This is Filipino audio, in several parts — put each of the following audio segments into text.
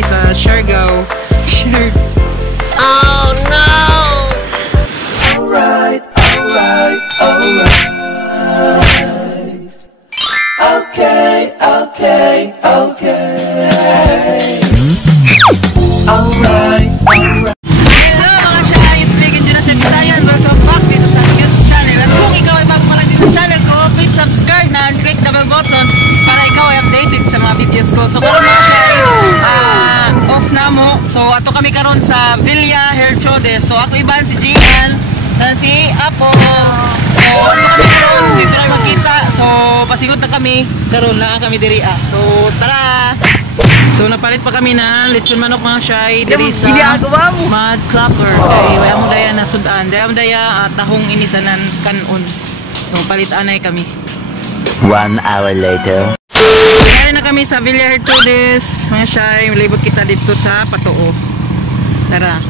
diri sa Siargao. Sure. Oh no! Alright, alright, alright. Okay, okay, okay. Alright, alright. Hello mga Shy! It's Megan Junashan Kasayan. Welcome back dito sa YouTube channel. At kung ikaw ay bago pa lang dito sa channel ko, please subscribe na and click the bell button para ikaw ay updated sa mga videos ko. So karon mga Shy, off na mo. So ato kami karon sa Villa Herchodes. So ako iban si Gian, dan si Apo. So ato kami karon, dito na magkita. So pasigot na kami, karon na kami diri. So tara! So napalit pa kami ng lechon manok mga Shy diri sa Mud Clapper. Kay wala mo daya na sudan. Daya mo daya tahong inisanan kanon. So palit anay kami. 1 hour later. Kaya na kami sa Villa Herchodes mga Shy. Malibot kita dito sa Patoo. Tara.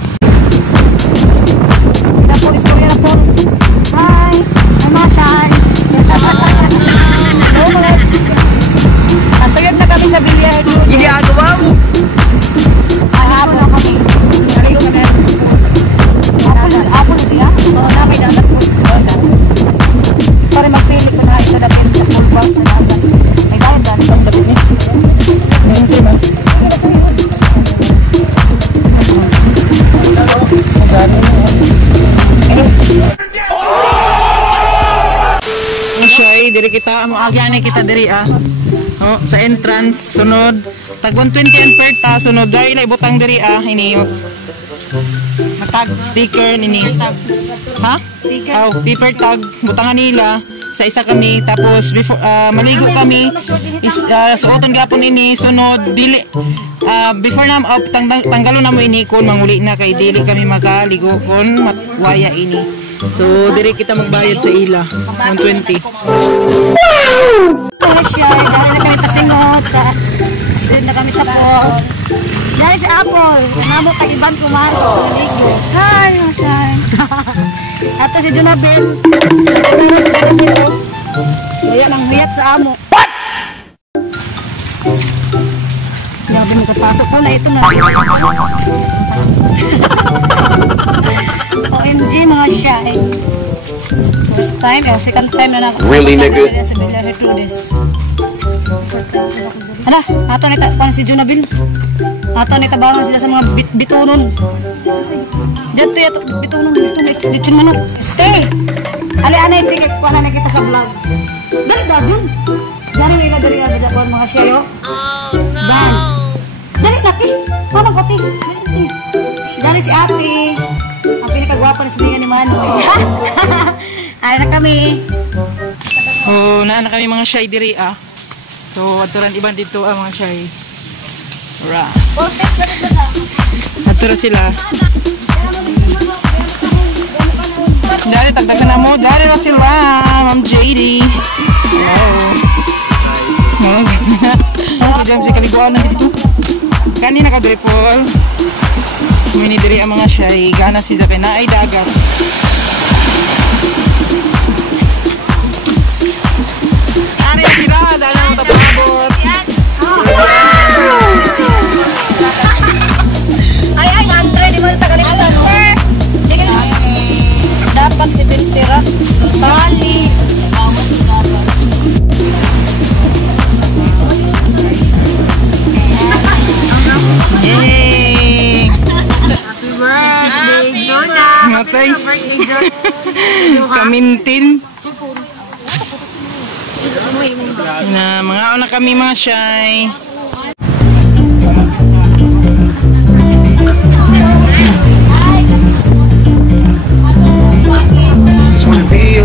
Hi! Mga Shy! Nasayod na kami sa Villa Herchodes. Hindi agawa mo. Ahapon na kami. Nariyo kami. Apon siya. So, namin dapat po. Para magpili ko na isa natin sa full box na dapat. May dahil dahil sa dapat niya. Shy, diri kita amo agyan kita diri Oh, sa entrance sunod tag 120 ang per ta sunod dai na ibutang diri ini matag sticker nini. Ha? Sticker. Oh, paper tag butangan nila sa isa kami tapos before maligo kami suoton gapon ini sunod dili before na tanggalon na mo ini kun manguli na kay dili kami makaligo kun matwaya ini. So diri kita magbayad sa ila 120. Mga Shy, dahil na kami pasingot sa sunod na kami sa po. Dahil si Apple, namamo kaiban kumaro. Naligo. Hi, mga Shy. Ato si Junabel. Kaya nang huyat sa amo. What? Grabe mo kapasok ko na ito na. OMG mga Shy. First time, second time na ako. Really, nigga? Sa Villa Herchodes. Hala, ato na itabangan si Junabil. Ato na itabangan sila sa mga bitunon. Dito yato, bitunon, lechon manok. Stay! Ali-anay, hindi kaya na kita sa vlog. Dari dajun. Dari may nadari ang dajabuan mga Shy. Oh no! Dari laki. Paano pati? Dari si ate. Ang pinakagwapa na siningan ni Manoy. Ay na kami. Oh, na kami mga Shy diri So aturan iban dito mga Shy. Ra. Atura sila. Dari tagdagan na mo. Dari na sila, Ma'am JD. Hello. Hindi si kaliguan na dito. Kanina ka Paul. Mini diri ang mga Shy. Gana si Zape na ay dagat. Ari sira dalam tapabot. Ay, Andre, di mo tagalimutan, sir. Dapat si Bintira. Tali. Yay! Happy birthday, Jonah. Matay. Happy birthday, Jonah. Kamintin. Na mga una kami mga Shy. Just wanna be a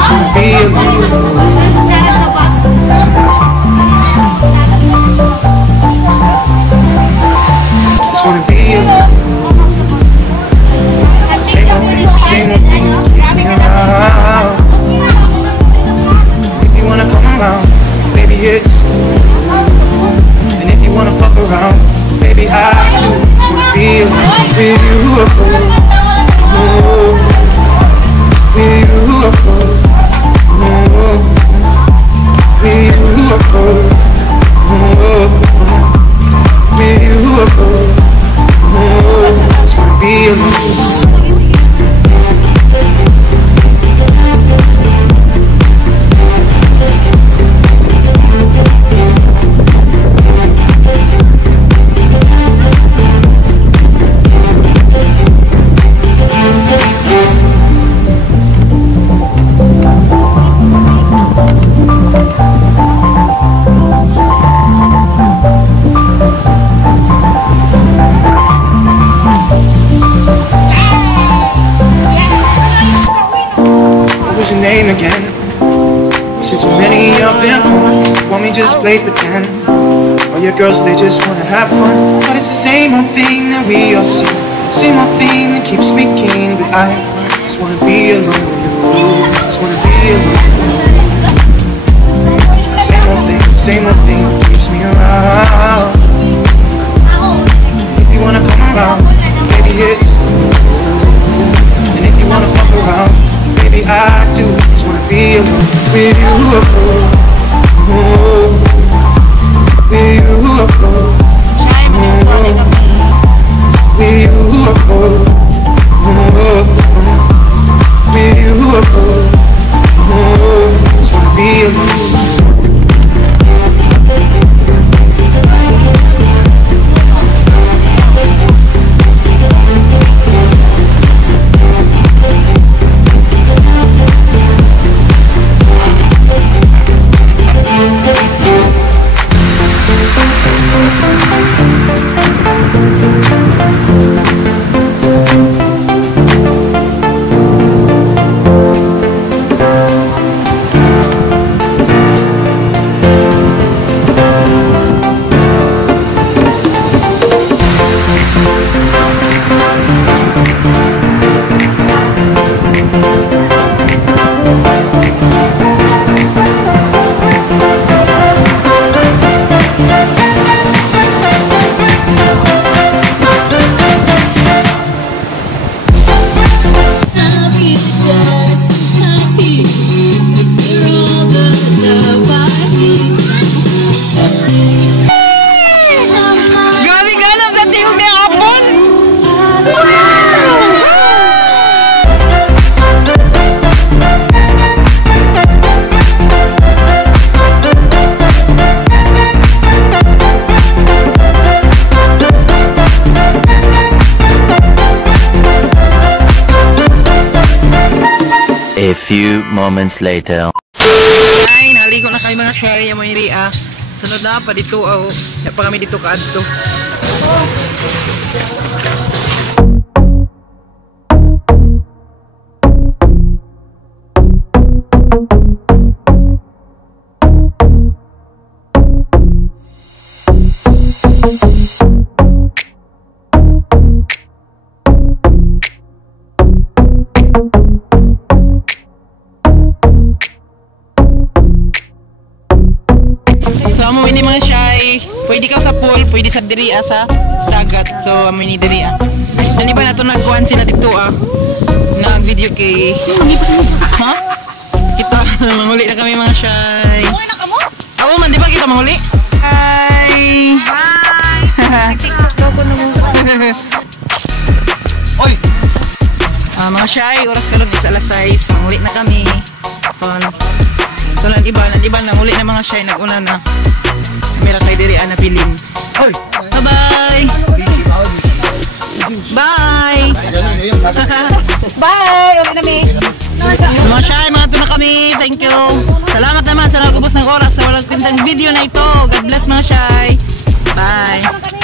Just wanna be a name again. Since so many of them want me just play pretend. All your girls, they just wanna have fun, but it's the same old thing that we all see. Same old thing that keeps me keen, but I just wanna be alone. Just wanna be alone. Same old thing that keeps me around. If you wanna come around, baby, it's cool. And if you wanna fuck around, baby, I do. Just wanna be alone with you. With you. With you. With you. Just wanna be alone. A few moments later. Ay, naligo na kami mga share mo ni Ria. Sunod na pa dito, pa kami dito kaadto. So amo ini mga shy, pwede ka sa pool, pwede sa diri sa dagat. So amo ini diri Ani ba nato nagkuan sila dito nag video kay ha? Kita manguli na kami mga shy. Manguli na kamo? Oo man, di ba kita manguli? Hi. Hi. TikTok ko na mo. Oy. Mga shy, oras kalon is alas 6. Manguli na kami. So lang iba nanguli na mga shy, naguna na. Kamera kay diri ana pilin. Bye-bye. Bye. Bye! Uwi na mi! Mga shy, mga ito na kami. Thank you. Salamat naman sa nagubos ng oras sa walang pintang video na ito. God bless mga shy. Bye.